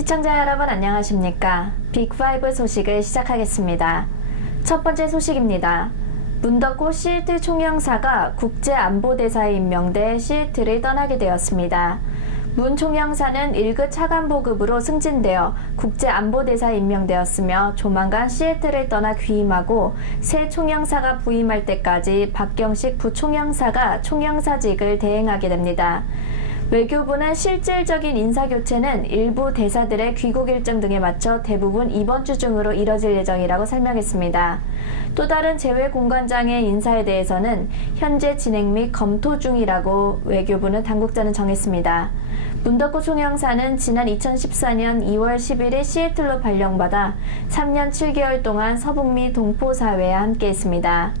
시청자 여러분 안녕하십니까? 빅5 소식을 시작하겠습니다. 첫 번째 소식입니다. 문덕호 시애틀 총영사가 국제안보대사에 임명돼 시애틀을 떠나게 되었습니다. 문 총영사는 1급 차관보급으로 승진되어 국제안보대사에 임명되었으며 조만간 시애틀을 떠나 귀임하고 새 총영사가 부임할 때까지 박경식 부총영사가 총영사직을 대행하게 됩니다. 외교부는 실질적인 인사교체는 일부 대사들의 귀국 일정 등에 맞춰 대부분 이번 주 중으로 이뤄질 예정이라고 설명했습니다. 또 다른 재외공관장의 인사에 대해서는 현재 진행 및 검토 중이라고 외교부는 당국자는 정했습니다. 문덕호 총영사는 지난 2014년 2월 11일 시애틀로 발령받아 3년 7개월 동안 서북미 동포사회와 함께했습니다.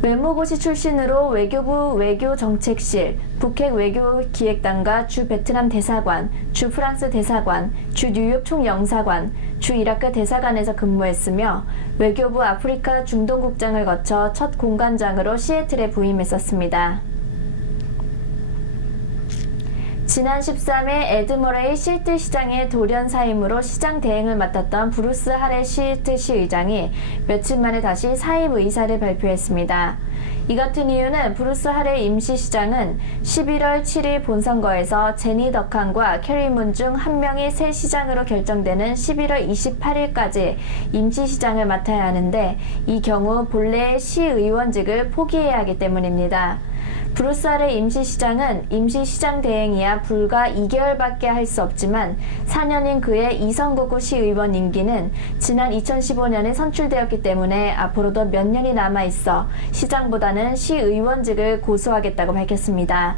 외무고시 출신으로 외교부 외교정책실, 북핵 외교기획단과 주 베트남 대사관, 주 프랑스 대사관, 주 뉴욕 총영사관, 주 이라크 대사관에서 근무했으며 외교부 아프리카 중동국장을 거쳐 첫 공관장으로 시애틀에 부임했었습니다. 지난 13일 에드머레이 시애틀 시장의 돌연 사임으로 시장 대행을 맡았던 브루스 하레 시애틀시 의장이 며칠 만에 다시 사임 의사를 발표했습니다. 이 같은 이유는 브루스 하레 임시시장은 11월 7일 본선거에서 제니 덕한과 캐리 문 중 한 명이 새 시장으로 결정되는 11월 28일까지 임시시장을 맡아야 하는데 이 경우 본래의 시의원직을 포기해야 하기 때문입니다. 브루스 하레 임시시장은 임시시장 대행이야 불과 2개월밖에 할 수 없지만 4년인 그의 이성구구 시의원 임기는 지난 2015년에 선출되었기 때문에 앞으로도 몇 년이 남아있어 시장보다는 시의원직을 고수하겠다고 밝혔습니다.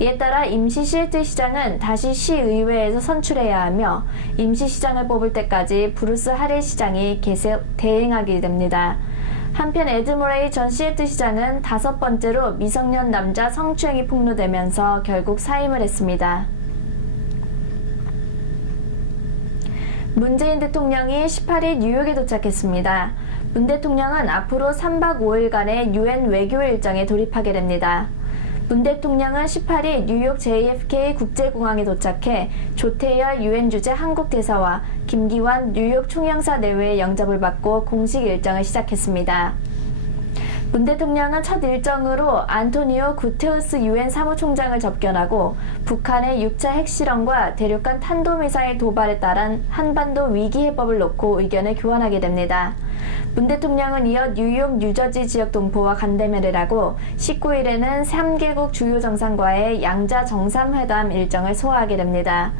이에 따라 임시 시애틀 시장은 다시 시의회에서 선출해야 하며 임시시장을 뽑을 때까지 브루스 하레 시장이 계속 대행하게 됩니다. 한편 에드머레이 전 시애틀 시장은 5번째로 미성년 남자 성추행이 폭로되면서 결국 사임을 했습니다. 문재인 대통령이 18일 뉴욕에 도착했습니다. 문 대통령은 앞으로 3박 5일간의 유엔 외교 일정에 돌입하게 됩니다. 문 대통령은 18일 뉴욕 JFK 국제공항에 도착해 조태열 유엔 주재 한국 대사와 김기환 뉴욕 총영사 내외의 영접을 받고 공식 일정을 시작했습니다. 문 대통령은 첫 일정으로 안토니오 구테우스 유엔 사무총장을 접견하고 북한의 6차 핵실험과 대륙간 탄도미사일 도발에 따른 한반도 위기 해법을 놓고 의견을 교환하게 됩니다. 문 대통령은 이어 뉴욕, 뉴저지 지역 동포와 간담회를 하고 19일에는 3개국 주요 정상과의 양자 정상회담 일정을 소화하게 됩니다.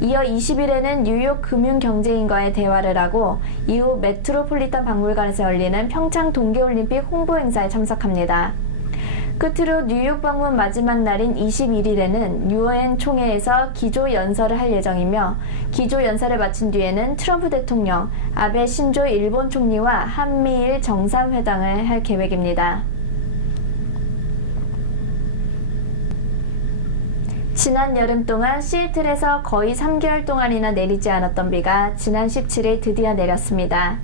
이어 20일에는 뉴욕 금융경제인과의 대화를 하고 이후 메트로폴리탄 박물관에서 열리는 평창 동계올림픽 홍보 행사에 참석합니다. 끝으로 뉴욕 방문 마지막 날인 21일에는 유엔 총회에서 기조연설을 할 예정이며 기조연설을 마친 뒤에는 트럼프 대통령, 아베 신조 일본 총리와 한미일 정상회담을 할 계획입니다. 지난 여름 동안 시애틀에서 거의 3개월 동안이나 내리지 않았던 비가 지난 17일 드디어 내렸습니다.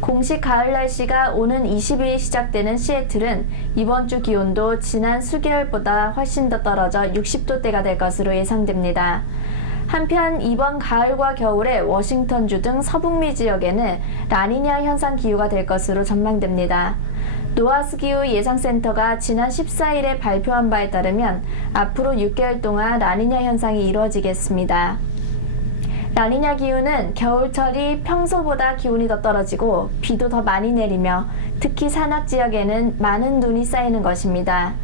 공식 가을 날씨가 오는 20일 시작되는 시애틀은 이번 주 기온도 지난 수개월보다 훨씬 더 떨어져 60도대가 될 것으로 예상됩니다. 한편 이번 가을과 겨울에 워싱턴주 등 서북미 지역에는 라니냐 현상 기후가 될 것으로 전망됩니다. 노아스 기후 예상센터가 지난 14일에 발표한 바에 따르면 앞으로 6개월 동안 라니냐 현상이 이루어지겠습니다. 라니냐 기후는 겨울철이 평소보다 기온이 더 떨어지고 비도 더 많이 내리며 특히 산악 지역에는 많은 눈이 쌓이는 것입니다.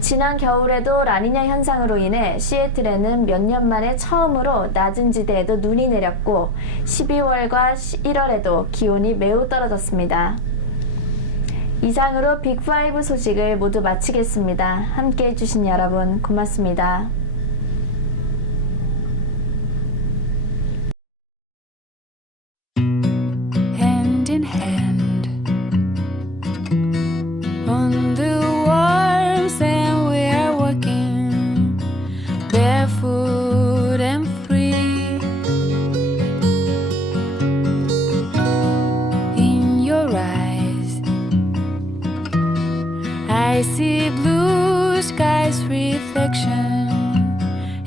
지난 겨울에도 라니냐 현상으로 인해 시애틀에는 몇 년 만에 처음으로 낮은 지대에도 눈이 내렸고 12월과 1월에도 기온이 매우 떨어졌습니다. 이상으로 빅5 소식을 모두 마치겠습니다. 함께 해주신 여러분 고맙습니다. Hand in hand on the warm sand we are walking barefoot and free. In your eyes I see blue skies reflection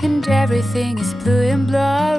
and everything is blue and blue.